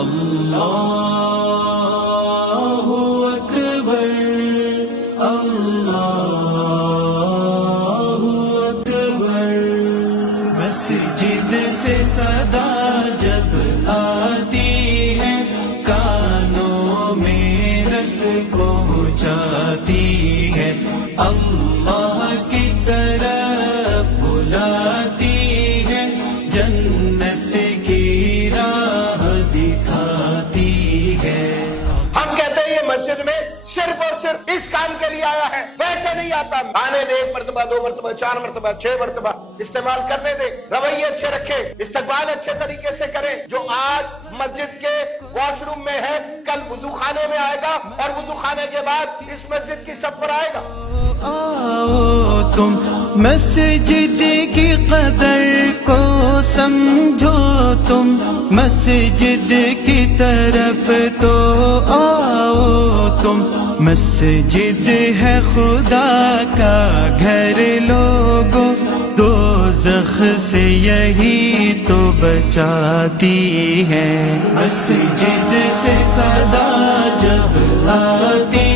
اللہ اکبر اللہ اکبر۔ مسجد سے صدا جب آتی ہے کانوں میں رس پہنچاتی ہے، اللہ کی طرف بلاتی ہے، جنت کی راہ دکھاتی ہے۔ ہم کہتے ہیں یہ مسجد میں صرف اور صرف اس کام کے لیے آیا ہے، ویسے نہیں آتا۔ آنے دے، 1 مرتبہ 2 مرتبہ 4 مرتبہ 6 مرتبہ استعمال کرنے دے، رویے اچھے رکھے، استقبال اچھے طریقے سے کرے۔ جو آج مسجد کے واش روم میں ہے کل وضو خانے میں آئے گا، اور وضو خانے کے بعد اس مسجد کی صف پر آئے گا۔ آؤ تم مسجد کی قدر کو سمجھو، تم مسجد کی طرف تو آؤ تم۔ مسجد ہے خدا کا گھر لوگوں، دوزخ سے یہی تو بچاتی ہے۔ مسجد سے صدا جب آتی